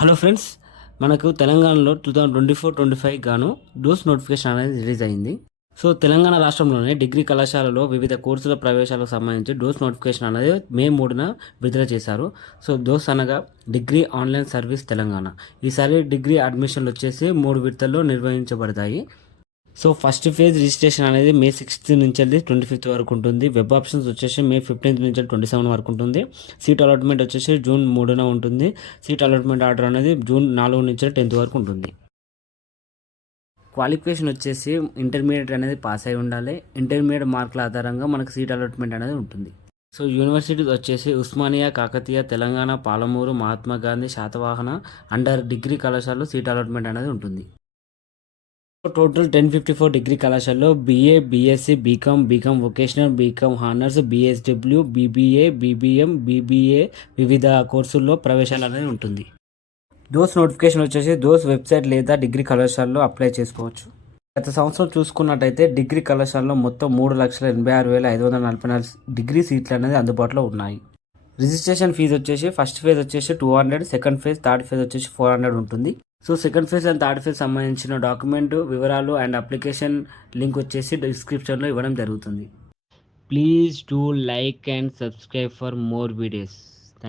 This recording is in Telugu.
హలో ఫ్రెండ్స్ మనకు తెలంగాణలో two thousand twenty four twenty five గాను డోస్ నోటిఫికేషన్ అనేది రిలీజ్ అయింది. సో తెలంగాణ రాష్ట్రంలోనే డిగ్రీ కళాశాలలో వివిధ కోర్సుల ప్రవేశాలకు సంబంధించి డోస్ నోటిఫికేషన్ అనేది మే మూడున విడుదల చేశారు. సో డోస్ అనగా డిగ్రీ ఆన్లైన్ సర్వీస్ తెలంగాణ. ఈసారి డిగ్రీ అడ్మిషన్లు వచ్చేసి మూడు విడతల్లో నిర్వహించబడతాయి. సో ఫస్ట్ ఫేజ్ రిజిస్ట్రేషన్ అనేది మే సిక్స్త్ నుంచి వెళ్ళి ట్వంటీ ఫిఫ్త్ వరకు ఉంటుంది. వెబ్ ఆప్షన్స్ వచ్చేసి మే ఫిఫ్టీన్త్ నుంచి ట్వంటీ సెవెన్ వరకు ఉంటుంది. సీట్ అలాట్మెంట్ వచ్చేసి జూన్ మూడున ఉంటుంది. సీట్ అలాట్మెంట్ ఆర్డర్ అనేది జూన్ నాలుగు నుంచి టెన్త్ వరకు ఉంటుంది. క్వాలిఫికేషన్ వచ్చేసి ఇంటర్మీడియట్ అనేది పాస్ అయి ఉండాలి. ఇంటర్మీడియట్ మార్కుల ఆధారంగా మనకు సీట్ అలాట్మెంట్ అనేది ఉంటుంది. సో యూనివర్సిటీ వచ్చేసి ఉస్మానియా కాకతీయ తెలంగాణ పాలమూరు మహాత్మా గాంధీ శాతవాహన అండర్ డిగ్రీ కళాశాలలో సీట్ అలాట్మెంట్ అనేది ఉంటుంది. Total ten fifty four degree కళాశాలలో BA BSc BCom BCom vocational BCom honours BSW BBA BBM BBA వివిధ కోర్సుల్లో ప్రవేశాలు అనేది ఉంటుంది. దోస్ నోటిఫికేషన్ వచ్చేసి దోస్ వెబ్సైట్ లేదా డిగ్రీ కళాశాలలో అప్లై చేసుకోవచ్చు. గత సంవత్సరం చూసుకున్నట్టయితే డిగ్రీ కళాశాలలో మొత్తం మూడు లక్షల ఎనభై ఆరు వేల ఐదు వందల నలభై నాలుగు డిగ్రీ సీట్లు అనేది అందుబాటులో ఉన్నాయి. రిజిస్ట్రేషన్ ఫీజు వచ్చేసి ఫస్ట్ ఫేజ్ వచ్చేసి two hundred second phase third phase వచ్చేసి ఫోర్ హండ్రెడ్ ఉంటుంది. So second phase and third phase సంబంధించిన డాక్యుమెంట్ వివరాలు అండ్ అప్లికేషన్ లింక్ వచ్చేసి డిస్క్రిప్షన్లో ఇవ్వడం జరుగుతుంది. Please do like and subscribe for more videos